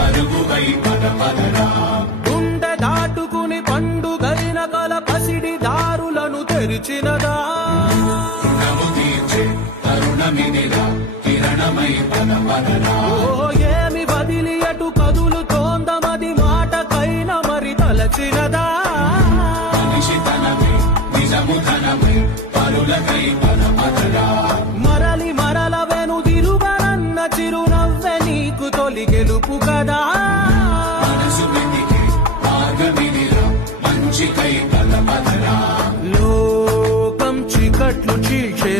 పరుగువై పద పదరా. గుండె దాటుకుని పండుగైన కల పసిడి దారులను తెరిచినదా. రుణము తీర్చే తరుణమిదిరా, కిరణమై పద పదరా. ఓ ఏమి వదిలి అటు కదులుతోందమది మాటకైన మరి తలచినదా. మనిషితనమే నిజముధనమై పరులకై పద పదరా. మరలి మరల వెనుదిరుగనన్న చిరునవ్వె నీకు తొలి గెలుపు కదా. మనసు వెతికే మార్గమిదిరా, మంచికై పద పదరా. లోకం చీకట్లు చీల్చే